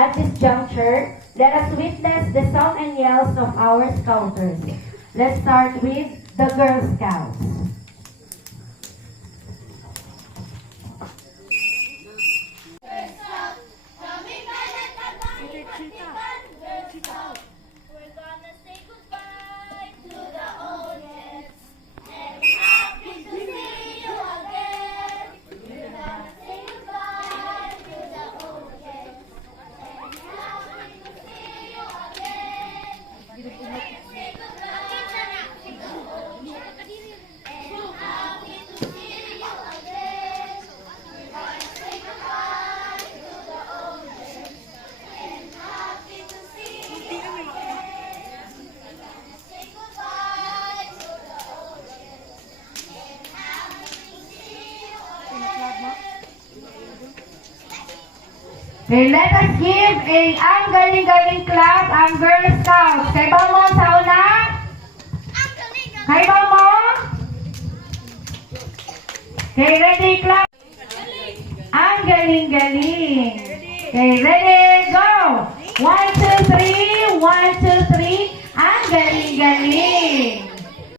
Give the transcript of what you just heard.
At this juncture, let us witness the song and yells of our Scouters. Let's start with the Girl Scouts. We're gonna say goodbye to the old heads and happy to see you again. We're gonna say goodbye to the old heads and happy to see you again. We're gonna say goodbye to the old heads and happy to see you again. We're gonna say goodbye to the old heads and happy to see you again. Say goodbye to the old days and happy to see you again. Okay, let us give ang galing-galing clap ang Girl Scouts. Kay ba mo sa una? Kay ba mo? Okay, ready, clap. Ang galing-galing. Okay, ready, go!